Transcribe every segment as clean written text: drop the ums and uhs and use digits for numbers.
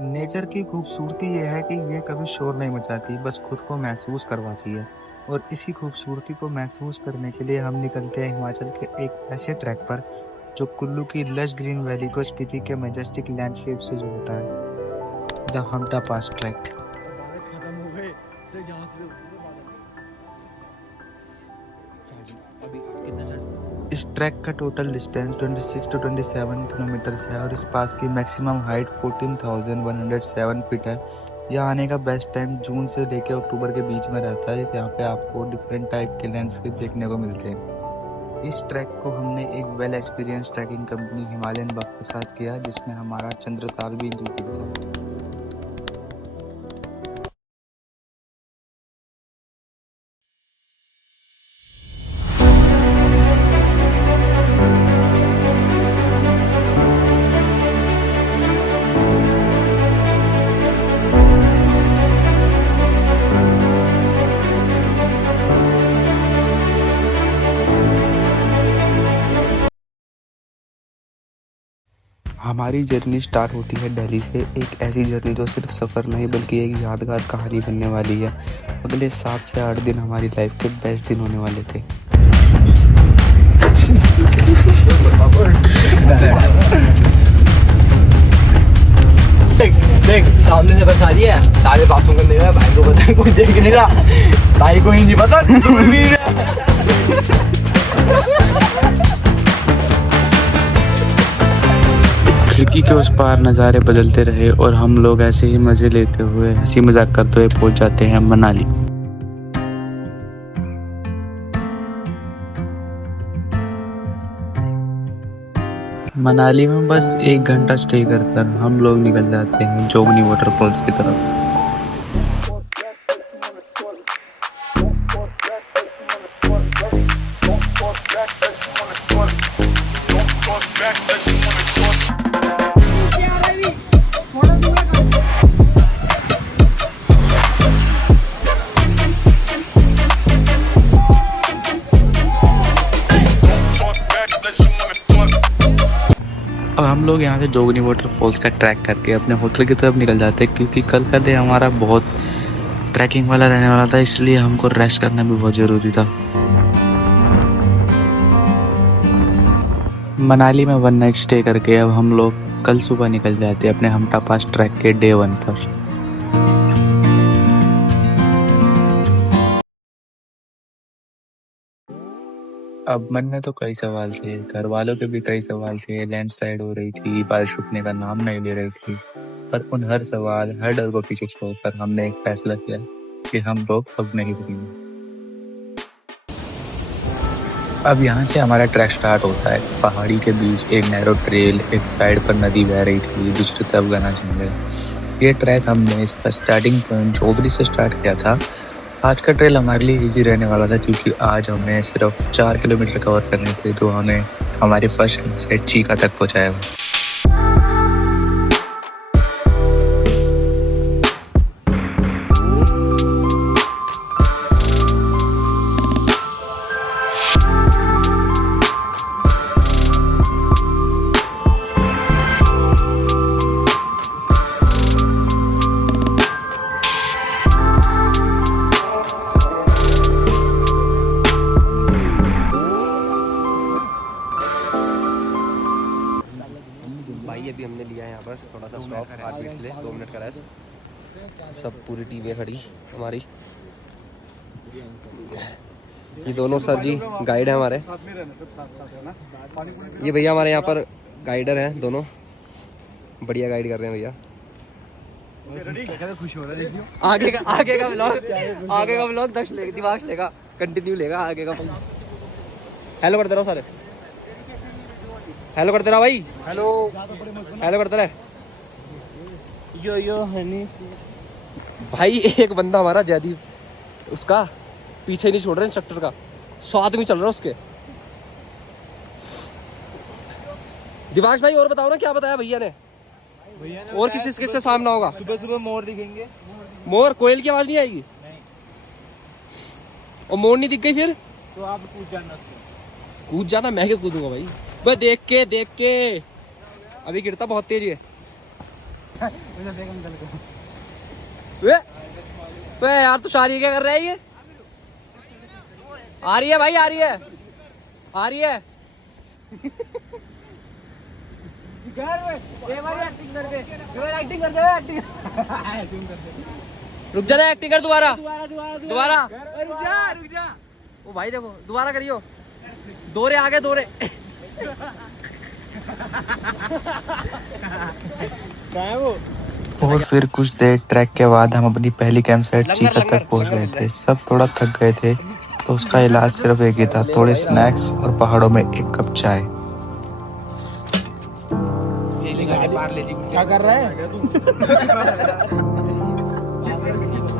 Nature की खूबसूरती ये है कि ये कभी शोर नहीं मचाती, बस खुद को महसूस करवाती है। और इसी खूबसूरती को महसूस करने के लिए हम निकलते हैं हिमाचल के एक ऐसे ट्रैक पर जो कुल्लू की लश ग्रीन वैली को स्पीति के मैजेस्टिक लैंडस्केप से जोड़ता है, द हम्टा पास ट्रैक। इस ट्रैक का टोटल डिस्टेंस 26 टू 27 किलोमीटर्स है और इस पास की मैक्सिमम हाइट 14,107 फीट है। यहाँ आने का बेस्ट टाइम जून से लेकर अक्टूबर के बीच में रहता है। यहाँ पे आपको डिफरेंट टाइप के लैंडस्केप देखने को मिलते हैं। इस ट्रैक को हमने एक well experience trekking company Himalayan buck के साथ किया, जिसमें हमारा चंद्रताल भी इंक्लूडेड था। हमारी जर्नी स्टार्ट होती है दिल्ली से, एक ऐसी जर्नी जो सिर्फ सफ़र नहीं बल्कि एक यादगार कहानी बनने वाली है। अगले 7 से 8 दिन हमारी लाइफ के बेस्ट दिन होने वाले थे। देख देख सामने से बस आ रही है, सारे बाथरूम करने गए, भाई को पता कोई देख नहीं रहा, भाई को ही नहीं पता दूर भी खिड़की के उस पार नज़ारे बदलते रहे और हम लोग ऐसे ही मज़े लेते हुए हंसी मजाक करते हुए पहुंच जाते हैं मनाली। मनाली में बस 1 घंटा स्टे कर हम लोग निकल जाते हैं जोगनी वाटरफॉल्स की तरफ। अब हम लोग यहाँ से जोगनी वाटरफॉल्स का ट्रैक करके अपने होटल की तरफ निकल जाते हैं, क्योंकि कल का डे हमारा बहुत ट्रैकिंग वाला रहने वाला था, इसलिए हमको रेस्ट करना भी बहुत ज़रूरी था। मनाली में 1 नाइट स्टे करके अब हम लोग कल सुबह निकल जाते हैं अपने हम्टा पास ट्रैक के डे 1 पर। अब मन में तो कई सवाल थे, घर वालों के भी कई सवाल थे, लैंडस्लाइड हो रही थी, बारिश रुकने का नाम नहीं ले रही थी, पर उन हर सवाल हर डर को पीछे छोड़कर हमने एक फैसला किया कि हम लोग अब नहीं रुकेंगे। अब यहाँ से हमारा ट्रैक स्टार्ट होता है। पहाड़ी के बीच एक नैरो ट्रेल, एक साइड पर नदी बह रही थी, दूसरी तरफ घना जंगल। ये ट्रैक हमने इसका स्टार्टिंग पॉइंट जोगरी से स्टार्ट किया था। आज का ट्रेल हमारे लिए इजी रहने वाला था, क्योंकि आज हमें सिर्फ 4 किलोमीटर कवर करने थे, जो हमें हमारे फर्स्ट कैंप से चीका तक पहुँचाएगा। भाई अभी हमने लिया है यहाँ पर थोड़ा सा स्टॉप, 8 मिनट के लिए 2 मिनट का रेस्ट। सब पूरी टीम है खड़ी हमारी। ये दोनों सर जी गाइड है हमारे, ये भैया हमारे यहाँ पर गाइडर हैं दोनों, बढ़िया गाइड कर रहे हैं भैया। खुश हो रहा है। आगे का व्लॉग दक्ष लेगा, दिमाग लेगा, कंटिन्यू लेगा आगे का। हेलो करते रहो सारे, हेलो करते रहो भाई, हेलो हेलो करते रहे। यो हनी भाई, एक बंदा हमारा जयदीप, उसका पीछे नहीं छोड़ रहे इंस्ट्रक्टर का, साथ में चल रहा उसके। दिवाश भाई और बताओ ना, क्या बताया भैया ने और किससे सामना होगा? सुबह सुबह मोर दिखेंगे। मोर, कोयल की आवाज नहीं आएगी? और मोर नहीं दिख गई फिर तो आप कूद जाना, मैं क्यों कूदूंगा भाई? बस देख के अभी गिरता बहुत तेज है। वे यार तू शादी क्या कर रहा है ये? आ रही है भाई, आ रही है, आ रही है। रुक जा, एक्टिंग कर दोबारा, दोबारा रुक जा। ओ भाई देखो, दोबारा करियो, दोरे आगे दोरे। और फिर कुछ देर ट्रैक के बाद हम अपनी पहली कैंप साइट चीका तक पहुंच गए थे। सब थोड़ा थक गए थे तो उसका इलाज सिर्फ एक ही था, थोड़े स्नैक्स और पहाड़ों में एक कप चाय। क्या कर रहा है?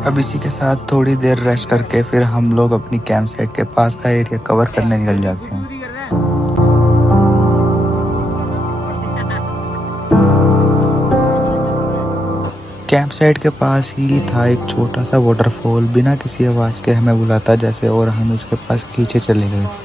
अब इसी के साथ थोड़ी देर रेस्ट करके फिर हम लोग अपनी कैंप साइट के पास का एरिया कवर करने निकल जाते हैं। कैंप साइट के पास ही था एक छोटा सा वाटरफॉल, बिना किसी आवाज़ के हमें बुलाता जैसे, और हम उसके पास खींचे चले गए थे।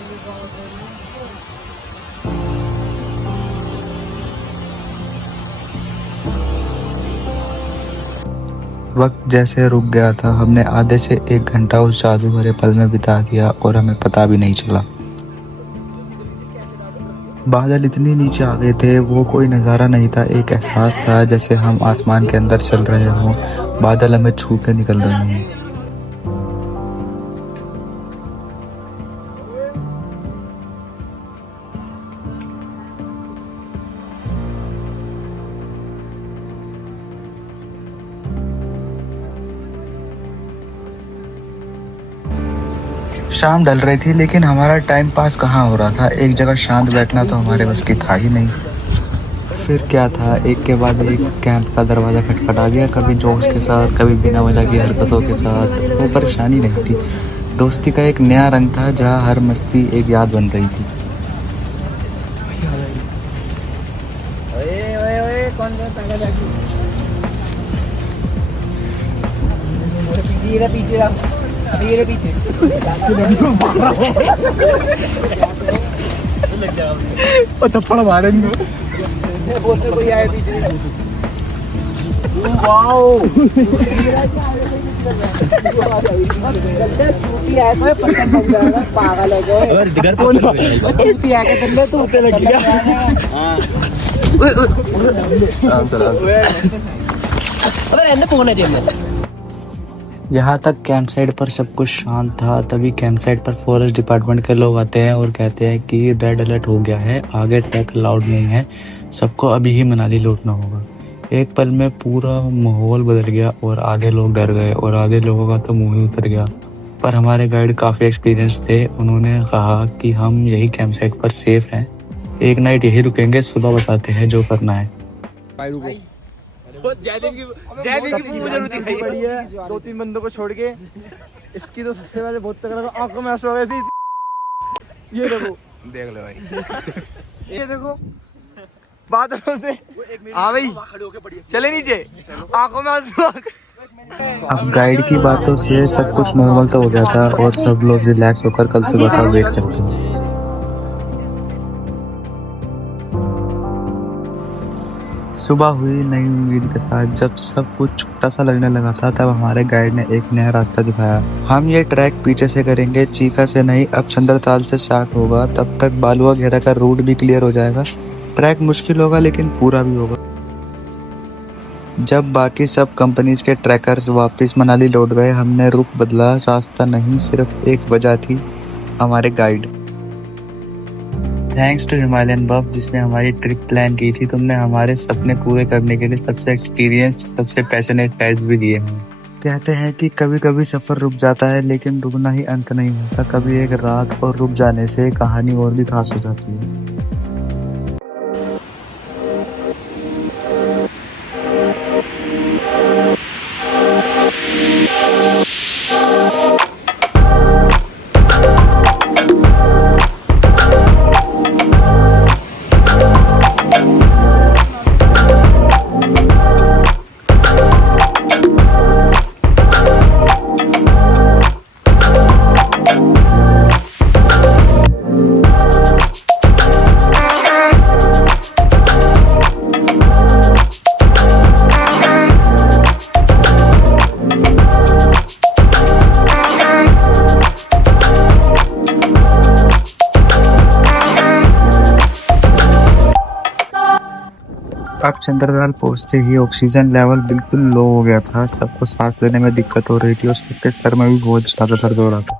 वक्त जैसे रुक गया था, हमने आधे से 1 घंटा उस जादू भरे पल में बिता दिया और हमें पता भी नहीं चला। बादल इतने नीचे आ गए थे, वो कोई नज़ारा नहीं था, एक एहसास था जैसे हम आसमान के अंदर चल रहे हों, बादल हमें छू के निकल रहे हों। शाम ढल रही थी लेकिन हमारा टाइम पास कहाँ हो रहा था। एक जगह शांत बैठना तो हमारे बस की था ही नहीं। फिर क्या था, एक के बाद एक कैंप का दरवाज़ा खटखटा दिया, कभी जोक्स के साथ, कभी बिना वजह की हरकतों के साथ। वो परेशानी नहीं थी, दोस्ती का एक नया रंग था जहाँ हर मस्ती एक याद बन रही थी। थप्पड़ मारेंगे, बोलते कोई आए पीछे। वाओ पागल है यहाँ तक कैंप साइट पर सब कुछ शांत था। तभी कैंप साइट पर फॉरेस्ट डिपार्टमेंट के लोग आते हैं और कहते हैं कि रेड अलर्ट हो गया है, आगे ट्रैक अलाउड नहीं है, सबको अभी ही मनाली लौटना होगा। एक पल में पूरा माहौल बदल गया और आधे लोग डर गए और आधे लोगों का तो मुंह ही उतर गया। पर हमारे गाइड काफ़ी एक्सपीरियंस थे, उन्होंने कहा कि हम यही कैंप साइट पर सेफ हैं, एक नाइट यही रुकेंगे, सुबह बताते हैं जो करना है। जयदीप की जरूरत है। 2-3 बंदों को छोड़ के इसकी तो सबसे पहले बहुत तगड़ा आंखों में आंसू आ गए थे। ये देखो, देख लो भाई, ये देखो बादलों से हाँ भाई चले नीचे, आंखों में आंसू। अब गाइड की बातों से सब कुछ नॉर्मल तो हो जाता और सब लोग रिलैक्स होकर कल सुबह का वेट करते हैं। सुबह हुई नई उम्मीद के साथ। जब सब कुछ छोटा सा लगने लगा था तब हमारे गाइड ने एक नया रास्ता दिखाया। हम ये ट्रैक पीछे से करेंगे, चीका से नहीं, अब चंद्रताल से स्टार्ट होगा। तब तक बालुआ घेरा का रूट भी क्लियर हो जाएगा। ट्रैक मुश्किल होगा लेकिन पूरा भी होगा। जब बाकी सब कंपनीज के ट्रैकर्स वापस मनाली लौट गए, हमने रुख बदला। रास्ता नहीं, सिर्फ एक वजह थी, हमारे गाइड। थैंक्स टू हिमालयन बफ जिसने हमारी ट्रिप प्लान की थी। तुमने हमारे सपने पूरे करने के लिए सबसे एक्सपीरियंस्ड, सबसे पैशनेट गाइड्स भी दिए हैं। कहते हैं कि कभी कभी सफर रुक जाता है लेकिन रुकना ही अंत नहीं होता। कभी एक रात और रुक जाने से कहानी और भी खास हो जाती है। अब चंद्रताल पहुंचते ही ऑक्सीजन लेवल बिल्कुल लो हो गया था। सबको सांस लेने में दिक्कत हो रही थी और सबके सर में भी बहुत ज्यादा दर्द हो रहा था।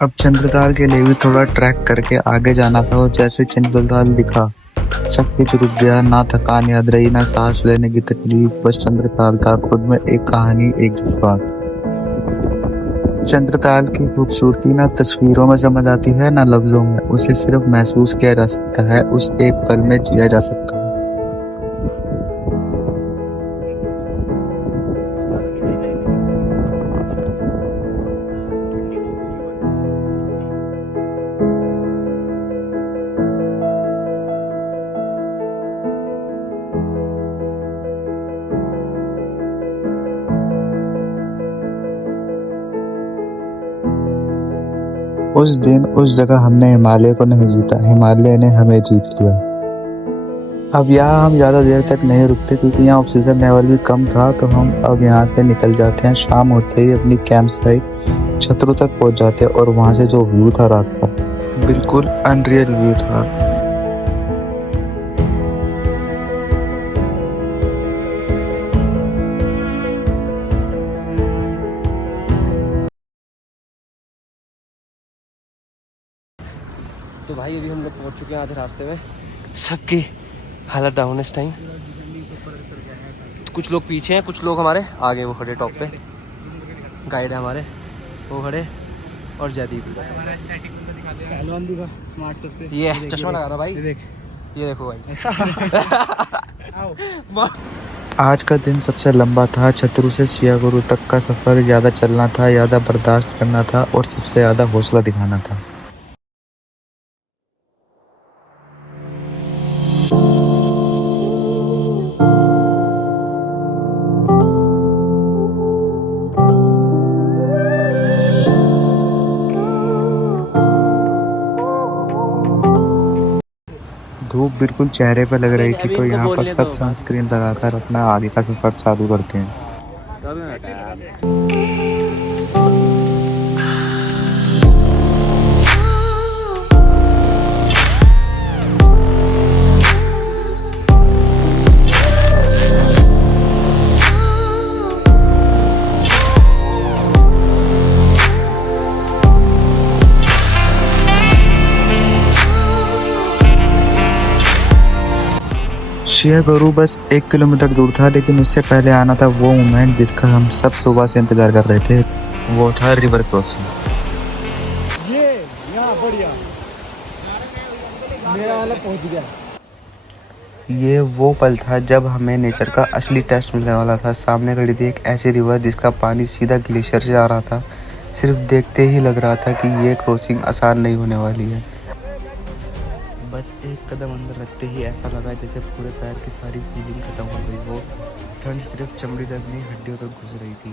अब चंद्रताल के लिए भी थोड़ा ट्रैक करके आगे जाना था और जैसे चंद्रताल दिखा सब कुछ रुक गया। ना थकान याद रही, ना सांस लेने की तकलीफ, बस चंद्रताल था खुद में एक कहानी, एक जज्बात। चंद्रताल की खूबसूरती ना तस्वीरों में समझ आती है ना लफ्जों में, उसे सिर्फ महसूस किया जा सकता है, उस एक पल में जिया जा सकता है। उस दिन उस जगह हमने हिमालय को नहीं जीता, हिमालय ने हमें जीत लिया। अब यहाँ हम ज़्यादा देर तक नहीं रुकते क्योंकि यहाँ ऑक्सीजन लेवल भी कम था, तो हम अब यहाँ से निकल जाते हैं। शाम होते ही अपनी कैंप साइट छतरों तक पहुँच जाते हैं और वहाँ से जो व्यू था रात का, बिल्कुल अनरियल व्यू था। तो भाई अभी हम लोग पहुंच चुके हैं आधे रास्ते में। सबकी हालत डाउन है इस टाइम। कुछ लोग पीछे हैं, कुछ लोग हमारे आगे वो खड़े टॉप पे। गाइड है हमारे वो खड़े और जयदीप ये चश्मा लगा था भाई। ये देखो भाई। आज का दिन सबसे लंबा था। छतरू से सियागुरु तक का सफर ज़्यादा चलना था, ज़्यादा बर्दाश्त करना था और सबसे ज़्यादा हौसला दिखाना था। धूप बिल्कुल चेहरे पे लग रही थी, तो यहाँ पर सब सनस्क्रीन लगाकर अपना आगे का सफर चालू करते हैं। सियागुरु बस 1 किलोमीटर दूर था, लेकिन उससे पहले आना था वो मोमेंट जिसका हम सब सुबह से इंतजार कर रहे थे। वो था रिवर क्रॉसिंग। बढ़िया मेरा वाला पहुंच गया। ये वो पल था जब हमें नेचर का असली टेस्ट मिलने वाला था। सामने खड़ी थी एक ऐसी रिवर जिसका पानी सीधा ग्लेशियर से आ रहा था। सिर्फ देखते ही लग रहा था कि ये क्रॉसिंग आसान नहीं होने वाली है। बस एक कदम अंदर रखते ही ऐसा लगा जैसे पूरे पैर की सारी फीलिंग खत्म हो गई हो। ठंड सिर्फ चमड़ी तक नहीं, हड्डियों तक घुस रही थी।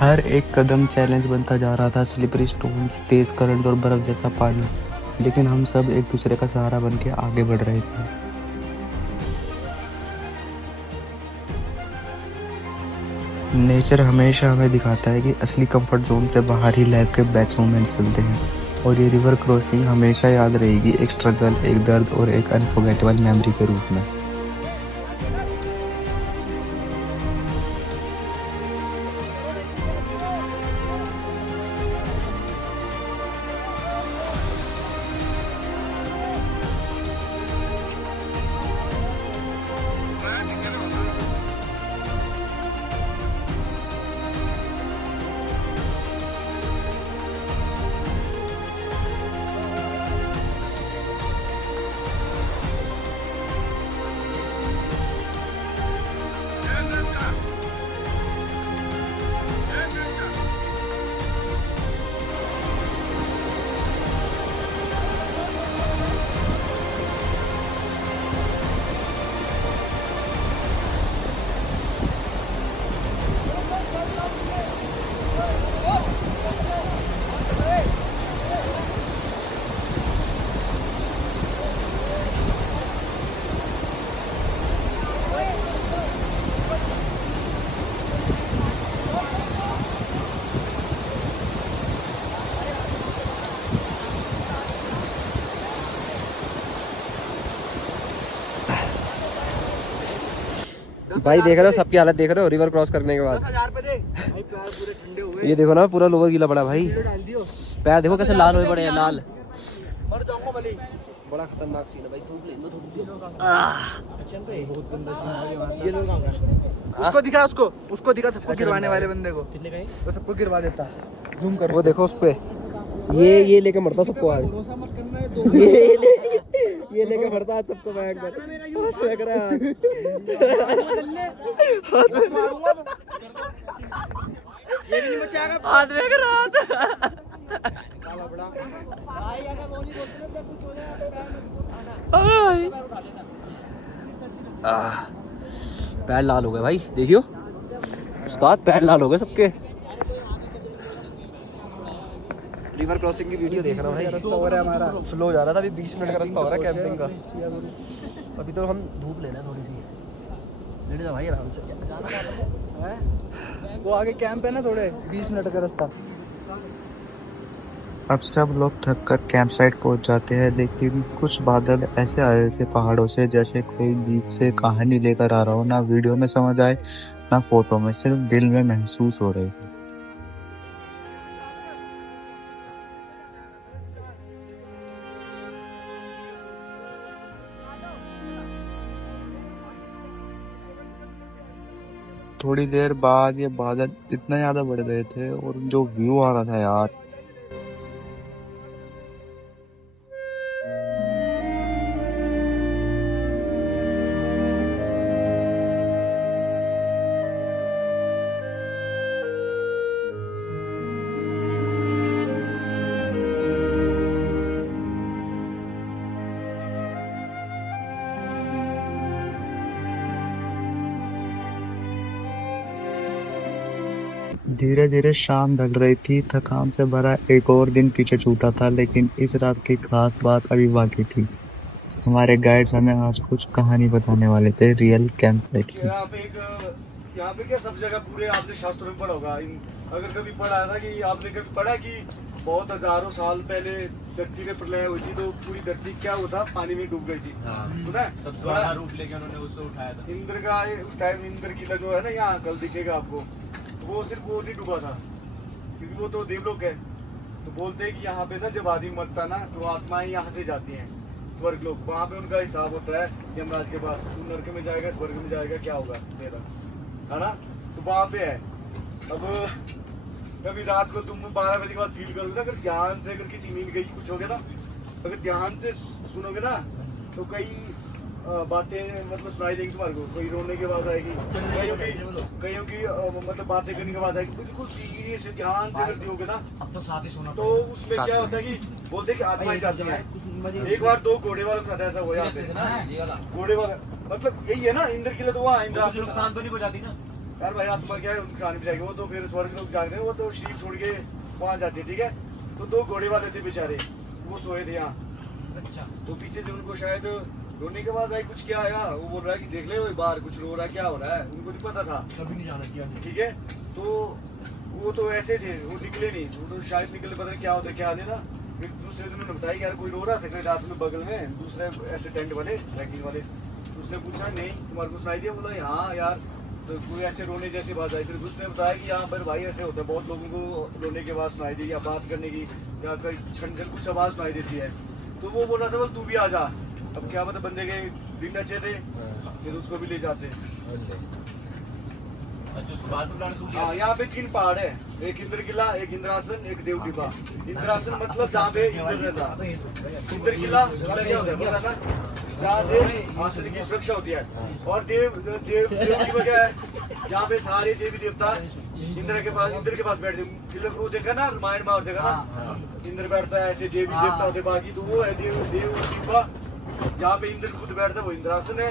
हर एक कदम चैलेंज बनता जा रहा था। स्लिपरी स्टोन्स, तेज करंट और बर्फ जैसा पानी, लेकिन हम सब एक दूसरे का सहारा बन के आगे बढ़ रहे थे। नेचर हमेशा हमें दिखाता है कि असली कंफर्ट जोन से बाहर ही लाइफ के बेस्ट मोमेंट्स मिलते हैं, और ये रिवर क्रॉसिंग हमेशा याद रहेगी, एक स्ट्रगल, एक दर्द और एक अनफॉरगेटेबल मेमोरी के रूप में। भाई देख रहे हो सबकी हालत देख रहे हो रिवर क्रॉस करने के बाद। 10,000 पे दे भाई, पैर पूरे ठंडे हो गए। ये देखो ना पूरा लोअर गीला पड़ा भाई, डाल दियो, पैर देखो कैसे लाल हुए पड़े हैं, लाल। मर जाऊंगा भले। बड़ा खतरनाक सीन है भाई, धूप ले लो थोड़ी सी। बहुत गंदा सीन है ये लोग कहां गए? उसको दिखा, उसको दिखा, सबको गिरवाने वाले बंदे को। कितने का? वो सबको गिरवा देता। जूम कर, वो देखो उस पे, ये लेके मरता सबको आज, भरोसा मत करना है। ये लेके मरता आज सबको बैग कर फेंक रहा है। मारूंगा तो। ये भी नहीं बचाएगा। हाथ फेंक रहा था। काला बड़ा भाई, अगर वो नहीं बोलते ना सब कुछ हो जाए। पैर लाल हो गए भाई, देखियो उस्ताद, पैर लाल हो गए सबके। रिवर क्रॉसिंग की वीडियो देख रहा हूँ भाई। रास्ता हो रहा है हमारा, फ्लो हो जा रहा था, अभी 20 मिनट का रास्ता हो रहा है कैंपिंग का। अभी तो हम धूप लेना है थोड़ी सी, लेने जा भाई आराम से। वो आगे कैंप है ना, थोड़े 20 मिनट का रास्ता। अब सब लोग थक कर कैंप साइट पहुँच जाते हैं, लेकिन कुछ बादल ऐसे आ रहे थे पहाड़ों से जैसे कोई बीच से कहानी लेकर आ रहा हो। ना वीडियो में समझ आए ना फोटो में, सिर्फ दिल में महसूस हो रही। थोड़ी देर बाद ये बादल इतना ज्यादा बढ़ गए थे और जो व्यू आ रहा था यार, धीरे धीरे शाम ढल रही थी। थकान से भरा एक और दिन पीछे छूटा था, लेकिन इस रात की खास बात अभी बाकी थी। हमारे गाइड्स हमें आज कुछ कहानी बताने वाले थे रियल कैंप साइट की। यहाँ पे क्या सब जगह पूरे आपने शास्त्रों में पढ़ा होगा, अगर कभी पढ़ा था कि आपने कभी पढ़ा कि बहुत हजारों साल पहले धरती में प्रलय हुई थी, तो पूरी धरती क्या हुआ था, पानी में डूब गई थी। सुना है? सबसे बड़ा रूप लेके उन्होंने उससे उठाया था। इंद्र का उस टाइम इंद्र किला जो है ना, यहाँ कल दिखेगा आपको, वो सिर्फ वो नहीं डूबा था, क्योंकि वो तो देवलोक है। तो बोलते हैं कि यहाँ पे ना जब आदमी मरता ना, तो आत्माएं यहाँ से जाती हैं स्वर्ग लोक। वहाँ पे उनका हिसाब होता है यमराज के पास, तू नरक में जाएगा स्वर्ग में जाएगा, क्या होगा तेरा, है ना? तो वहाँ पे है। अब कभी रात को तुम 12 बजे के बाद फील करोगे ना, अगर ध्यान से, अगर किसी नींद गई कुछ हो गया ना, अगर ध्यान से सुनोगे ना, तो कई बातें मतलब सुनाई देंगी तुम्हारे को। कोई रोने की आवाज आएगी, कईयों की मतलब बातें करने की आवाज आएगी। बिल्कुल धीरे से ध्यान से करती होगे ना, अब तो साथ ही सुना। तो उसमें क्या होता है कि बोलते हैं कि आत्माएं जाती हैं। एक बार 2 घोड़े वालों के साथ ऐसा हुआ यहाँ पे। घोड़े वाला मतलब यही है ना, इंद्र किला तो वहाँ इंद्र नुकसान तो नहीं पहुंचाती ना यार भाई, आत्मा क्या है नुकसान नहीं पहुंचाएगी। वो तो फिर स्वर्ग लोग जाते हैं, वो तो शरीर छोड़ के वहाँ जाते हैं, ठीक है। तो 2 घोड़े वाले थे बेचारे, वो सोए थे यहाँ। अच्छा, तो पीछे से उनको शायद रोने के बाद आई, कुछ क्या आया, वो बोल रहा है कि देख ले वो बाहर कुछ रो रहा है, क्या हो रहा है। उनको नहीं पता था, कभी नहीं जाना किया, ठीक है। तो वो तो ऐसे थे, वो निकले नहीं, वो तो शायद निकले, पता नहीं क्या होता क्या नहीं ना। फिर दूसरे दिन उन्होंने बताया कि यार कोई रो रहा था कल रात में बगल में, दूसरे ऐसे टेंट वाले ट्रैकिंग वाले। उसने पूछा नहीं तुम्हारे को सुनाई दिया? बोला हाँ यार, तो कोई ऐसे रोने जैसी बात आई। फिर उसने बताया कि यहाँ पर भाई ऐसे होता है, बहुत लोगों को रोने की आवाज़ सुनाई दी, या बात करने की, या कहीं क्षण कुछ आवाज़ सुनाई देती है। तो वो बोल रहा था बोल तू भी आ जा। अब क्या मतलब बंदे के दिन अच्छे थे, फिर उसको भी ले जाते। हाँ, यहाँ पे 3 पहाड़ है, एक इंद्र किला, एक इंद्रासन, एक देव टिब्बा। इंद्रासन मतलब जहाँ पे इंद्र रहता, इंद्र किला क्या होता है पता ना, जहाँ से आसन की सुरक्षा होती है। और देव टिब्बा क्या है, जहाँ पे सारे देवी देवता इंद्र के पास बैठते। वो देखा ना रामायण में, देखा ना इंद्र बैठता है ऐसे, देवी देवता होते बाकी। तो वो है देव टिब्बा, जहाँ पे इंद्र खुद बैठता है वो इंद्रासन है।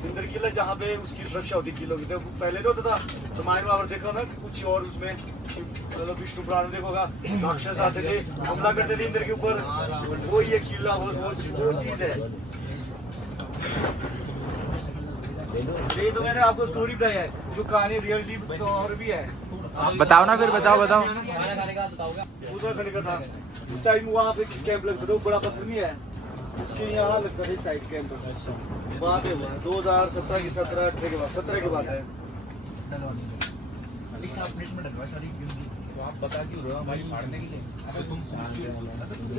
इंद्र किला जहाँ पे उसकी सुरक्षा होती है किलों की। तो पहले तो होता था रामायण में देखा ना कुछ और, उसमें मतलब विष्णु पुराण में देखोगा राक्षस आते थे, हमला करते थे इंद्र के ऊपर। वो ये किला वो चीज है। ये तो मैंने आपको स्टोरी बताई है, जो कहानी रियलिटी तो और भी है। बताओ ना, फिर बताओ। उत्तराखंड का था उस टाइम, वहाँ पे कैंप लगता था, बड़ा पत्थर नहीं है, उसके यहाँ लगता है साइड कैंप वहाँ पे हुआ 2017 की 17-18 के बाद 17 के बाद है।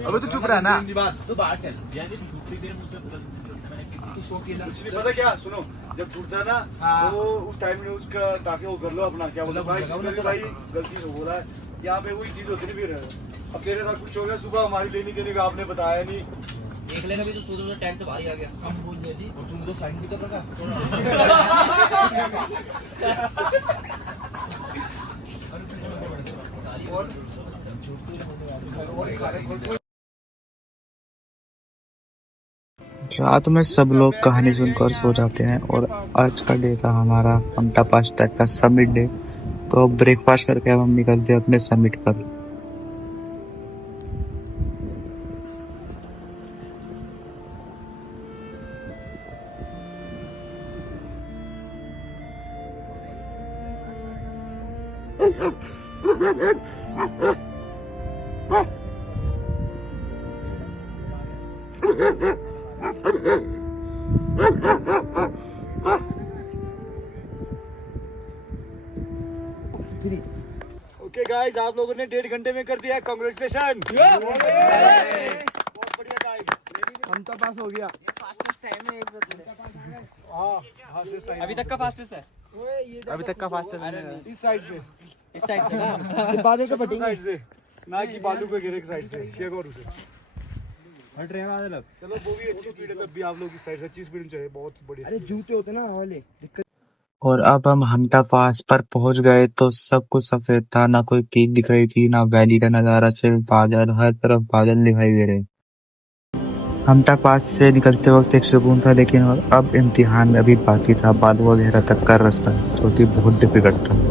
अबे तो चुप रहा ना। कुछ नहीं पता क्या सुनो, जब छूटता है ना तो उस टाइम में उसका ताकि वो कर लो अपना क्या बोला भाई भाई गलती से हो रहा है। यहाँ पे वही चीज होती नहीं फिर अब तेरे साथ कुछ हो गया सुबह हमारी लेनी देने का आपने बताया नहीं। देख लेगा भी तो सोच रहा टाइम से बाहर ही आ गया। हम बोल दिया जी और तुम तो साइन भी कर रखा। रात में सब लोग कहानी सुनकर सो जाते हैं और आज का डे था हमारा हमटा पास ट्रैक का समिट डे। तो ब्रेकफास्ट करके अब हम निकलते हैं अपने समिट पर। ओके गाइस, आप लोगों ने 1.5 घंटे में कर दिया, कांग्रेचुलेशन। बहुत बढ़िया टाइम, हम तो पास हो गया। अभी तक का फास्टेस्ट है। अभी तक का फास्टर इस साइड से इस साइड से ना। बादल का इस साइड से ना कि बालू के गिरे की साइड से शेख और उसे हट रहे हैं बादल। चलो वो भी अच्छी स्पीड है, तब भी आप लोग इस साइड से अच्छी स्पीड में चले, बहुत बढ़िया। अरे जूते होते ना वाले दिक्कत। और अब हम हमटा पास पर पहुंच गए तो सब कुछ सफेद था, ना कोई पीक दिख रही थी ना वैली का नजारा, सिर्फ बादल, हर तरफ बादल दिखाई दे रहे। हमटा पास से निकलते वक्त एक सुकून था, लेकिन और अब इम्तिहान में अभी बाकी था बालुआ गहरा तक का रास्ता, जो कि बहुत डिफिकल्ट था।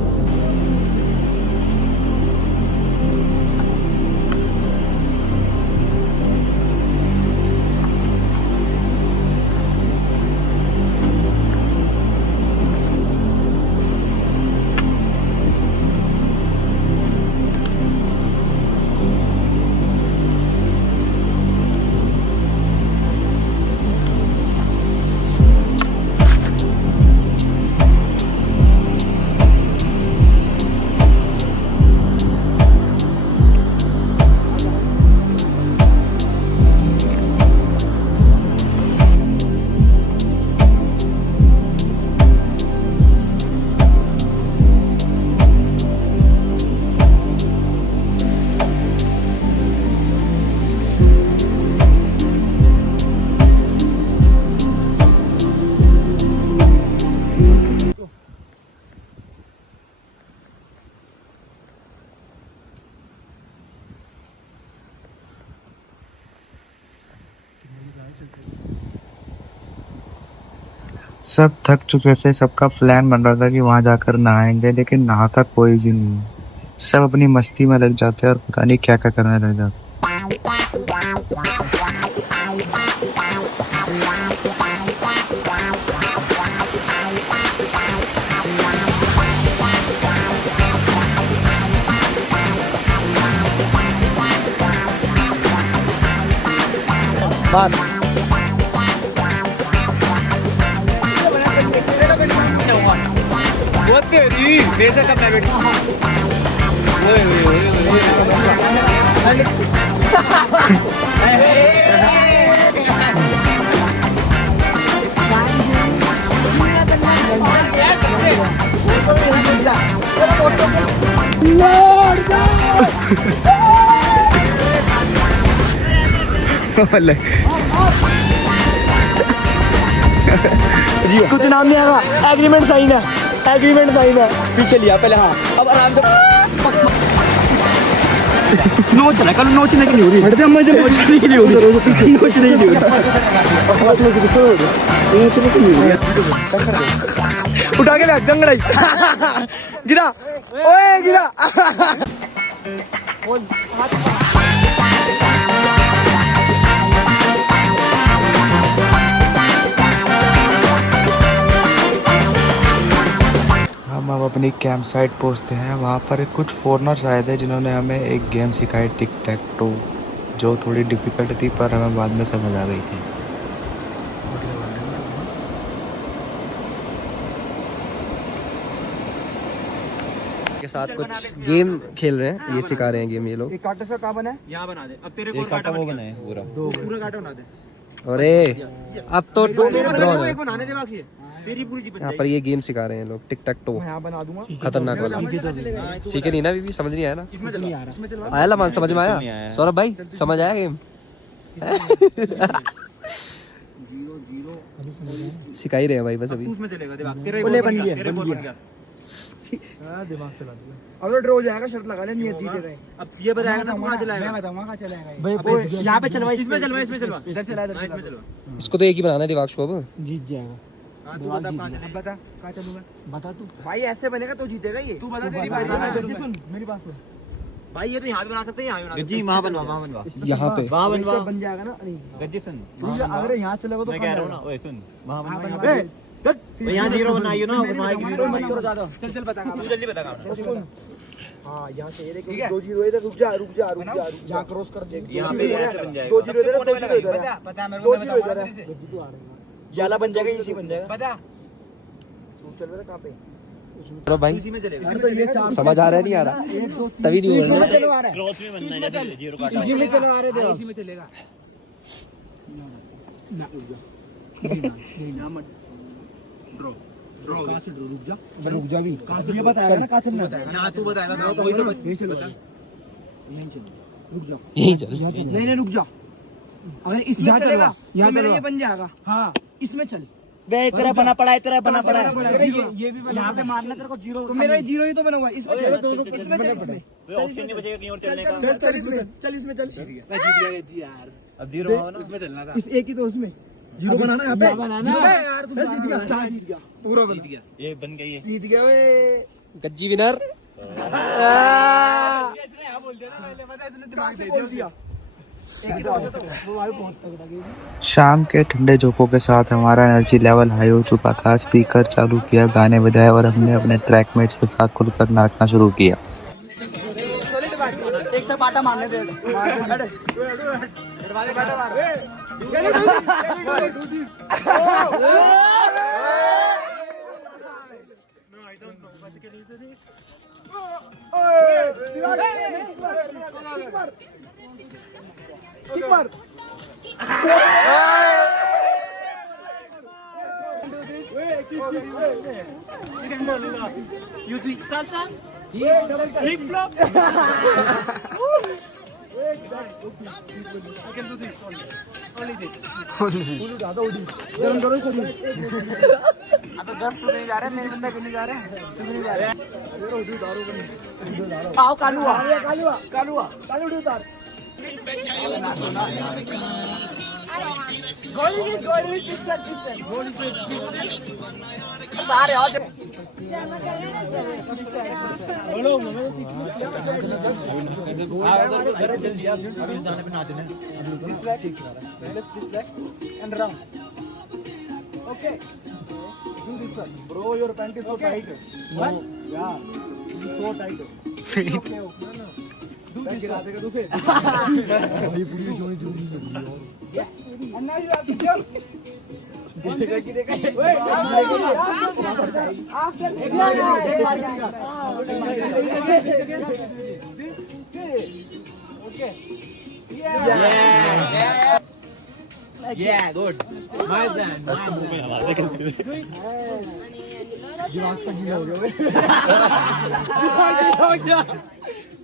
सब थक चुके थे, सबका प्लान बन रहा था कि वहां जाकर नहाएंगे, लेकिन नहाता कोई भी नहीं। सब अपनी मस्ती में लग जाते और पता नहीं क्या क्या करने लग जाते। कुछ नाम नहीं आएगा, एग्रीमेंट साइन है, एग्रीमेंट साइन है। पीछे लिया पहले। हाँ अब आराम से नोच रहा, कल नोचने की नहीं हो रही। हटते हम मुझे नोचने की नहीं हो रही, नोचने की नहीं हो रही। उठा के रख जंगल गिरा, ओए गिरा। हम अब अपनी कैंप साइट पहुंचते हैं। वहाँ पर कुछ फॉरेनर्स आए थे जिन्होंने हमें एक गेम सिखाई, टिक टैक टो, जो थोड़ी डिफिकल्ट थी पर हमें बाद में समझ आ गई थी। के साथ कुछ गेम खेल रहे हैं, ये सिखा रहे हैं गेम ये लोग। एक कांटे से कहाँ बना है? यहाँ बना दे अब तेरे को काटा वो बनाए पूरा पूरा काटा बना दे। अरे अब तो ड्रॉ है। एक बनाने दे बाकी तेरी पूरी जी यहाँ पर ये गेम सिखा रहे हैं लोग, टिक टैक टो, मैं यहाँ बना दूंगा। खतरनाक वाला। सीखे नहीं ना अभी भी, समझ नहीं आया ना? इसमें चलवा आया लमान, समझ में आया? सौरभ भाई समझ आया गेम? सिखा ही रहे हैं भाई बस अभी। तू उसमें चलेगा दिमाग तेरा बोले बन गया तेरे बोल बन गया। दिमाग चला दिया। अब तो ड्रॉ हो जाएगा, शर्त लगा ले, नियत जीतेगा। अब ये बताएगा ना कहाँ चलाएगा। मैं बताऊंगा कहाँ चलाएगा भाई। यहाँ पे चलवा, इसमें चलवा, इसमें चलवा, इधर से इधर इसमें चलवा। इसको तो एक ही बनाना है दिमाग को, अब जीत जाएगा। हां तू बता कहाँ चलेगा। बता कहाँ चलूंगा, बता तू भाई। ऐसे बनेगा तो जीतेगा ये। तू बता तेरी बारी। सुन मेरी बात सुन भाई, ये तो यहाँ भी बना सकते हैं, यहाँ भी बना सकते हैं। वहाँ बनवा, वहाँ बनवा, यहाँ पे वहाँ बनवा, बन जाएगा ना। गद्दी सुन, अगर यहाँ चलेगा तो मैं कह रहा हूँ ना, ओए सुन वहाँ बनवा। यहाँ यहाँ जीरो बनाइयो ना, वहाँ जीरो मत करो ज्यादा। चल चल बता, तू जल्दी बता कहाँ। सुन हाँ, यहाँ से ये देखो 2 0 इधर। रुक जा रुक जा रुक जा, यहाँ क्रॉस कर दे। यहाँ पे बन जाएगा 2 0 इधर, 2 0 इधर। पता मेरे 2 0 इधर है। याला बन जाएगा, इसी बन जाएगा। पता तू चल रहा कहाँ पे? सौरभ भाई इसी में चलेगा। तो ये 4 समझ आ रहा है नहीं आ रहा? तभी नहीं बोल रहे। चलो आ रहा है, क्रॉस में बनना है, जीरो काटा। इसी में चलो आ रहे। इसी में चलेगा। रुक जा भी। ये बताएगा ना कहाँ चलना है। ना तू बताएगा, मैं कोई तो यही चलो, यहीं चलो। रुक जा, यही चल। नहीं नहीं रुक जा। अगर इसमें चलेगा यहाँ मेरा ये बन जाएगा। हाँ इसमें चल। बे तेरा बना पड़ा है, तेरा बना पड़ा है। ये भी यहाँ पे मारना तेरे को जीरो। तो मेरा 0 ही तो बना हुआ है। इसमें चल, इसमें चल, इसमें ऑप्शन नहीं बचेगा कहीं और चलने का। चल चल इसमें चल, इसमें चल। अब जीरो हुआ ना, उसमें चलना था। इस एक ही तो उसमें 0 बनाना यहाँ पे। बनाना यार, तू जीत गया, जीत गया पूरा, जीत गया, ये बन गई है। जीत गया वे। गज्जी विनर। बोल दिया एक ही तो वो भाई बहुत तगड़ा गेम। शाम के ठंडे झोंकों के साथ हमारा एनर्जी लेवल हाई हो चुका था। स्पीकर चालू किया, गाने बजाए और हमने अपने ट्रैकमेट्स के साथ खुलकर नाचना शुरू किया। एक से बाटा मारने दे। दरवाजे बाटा मार। किक मार। You do salsa? Flip flop? I can do this only. Only this. गरम करो इसको। अब 10 तो नहीं जा रहे, मेरे बंदा क्यों नहीं जा रहे? तू नहीं जा रहा। आओ कालुआ कालुआ कालुआ कालू उतार। गोली सारे आ जाओ। and round. Okay. Do this one. Bro, your pant is so tight. What? Yeah. It's so tight. Okay, okay. No, no. Do this one. Yeah. And now you have to jump. Okay. Yeah. Yeah, good. Nice then. दिमाग पर गीला हो गया। दिमाग गीला हो गया।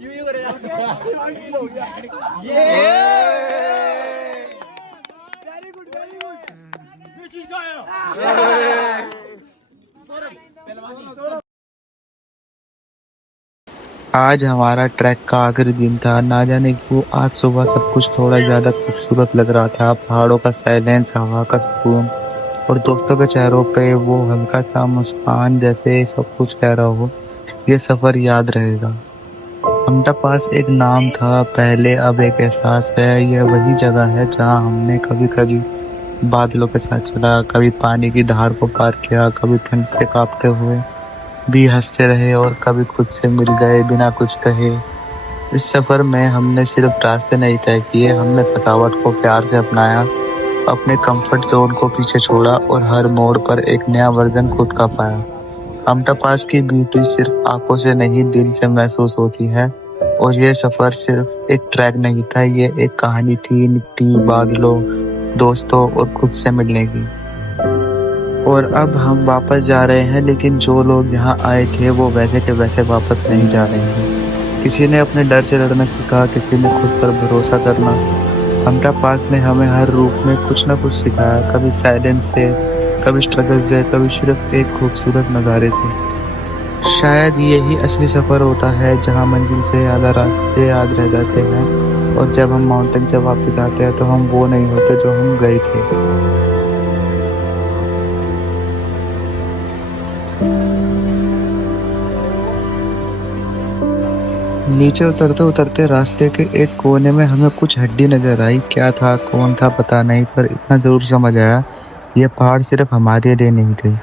यूं करेगा। दिमाग गीला हो गया। Very good, very good. ये चीज का है। आज हमारा ट्रैक का आखिरी दिन था। ना जाने क्यों आज सुबह सब कुछ थोड़ा ज़्यादा खूबसूरत लग रहा था। पहाड़ों का साइलेंस, हवा का सुकून और दोस्तों के चेहरों पे वो हल्का सा मुस्कान, जैसे सब कुछ कह रहा हो ये सफ़र याद रहेगा। हमटा पास एक नाम था पहले, अब एक एहसास है। यह वही जगह है जहाँ हमने कभी कभी बादलों के साथ चला, कभी पानी की धार को पार किया, कभी ठंड से कांपते हुए भी हंसते रहे और कभी खुद से मिल गए बिना कुछ कहे। इस सफ़र में हमने सिर्फ रास्ते नहीं तय किए, हमने थकावट को प्यार से अपनाया, अपने कंफर्ट जोन को पीछे छोड़ा और हर मोड़ पर एक नया वर्जन खुद का पाया। हमटा पास की ब्यूटी सिर्फ आंखों से नहीं दिल से महसूस होती है, और ये सफ़र सिर्फ एक ट्रैक नहीं था, ये एक कहानी थी मिट्टी, बादलों, दोस्तों और खुद से मिलने की। और अब हम वापस जा रहे हैं, लेकिन जो लोग यहाँ आए थे वो वैसे के वैसे वापस नहीं जा रहे हैं। किसी ने अपने डर से लड़ना सीखा, किसी ने खुद पर भरोसा करना। हमटा पास ने हमें हर रूप में कुछ न कुछ सिखाया, कभी साइलेंस से, कभी स्ट्रगल से, कभी सिर्फ एक खूबसूरत नज़ारे से। शायद यही असली सफ़र होता है, जहाँ मंजिल से ज़्यादा रास्ते याद रह जाते हैं, और जब हम माउंटेन से वापस आते हैं तो हम वो नहीं होते जो हम गए थे। नीचे उतरते उतरते रास्ते के एक कोने में हमें कुछ हड्डी नजर आई। क्या था, कौन था पता नहीं, पर इतना जरूर समझ आया, ये पहाड़ सिर्फ हमारे लिए नहीं थे।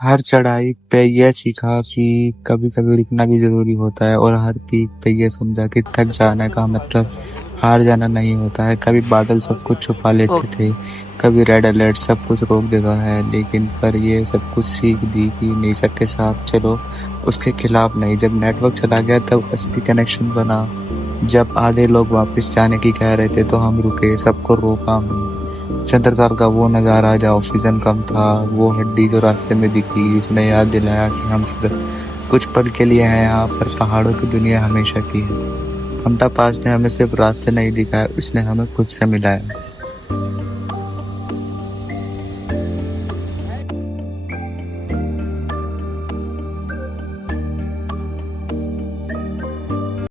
हर चढ़ाई पे यह सीखा कि कभी कभी रुकना भी जरूरी होता है, और हर पीक पे यह समझा कि थक जाने का मतलब हार जाना नहीं होता है। कभी बादल सब कुछ छुपा लेते थे, कभी रेड अलर्ट सब कुछ रोक देता है, लेकिन पर ये सब कुछ सीख दी कि नेचर के साथ चलो, उसके खिलाफ नहीं। जब नेटवर्क चला गया तब असली कनेक्शन बना। जब आधे लोग वापस जाने की कह रहे थे तो हम रुके, सबको रोका हमने। चंद्रताल का वो नज़ारा जहाँ ऑक्सीजन कम था, वो हड्डी जो रास्ते में दिखी, उसने याद दिलाया कि हम सिर्फ कुछ पल के लिए हैं यहाँ पर, पहाड़ों की दुनिया हमेशा की है। हमटा पास ने हमें सिर्फ रास्ते नहीं दिखाए, उसने हमें खुद से मिलाया।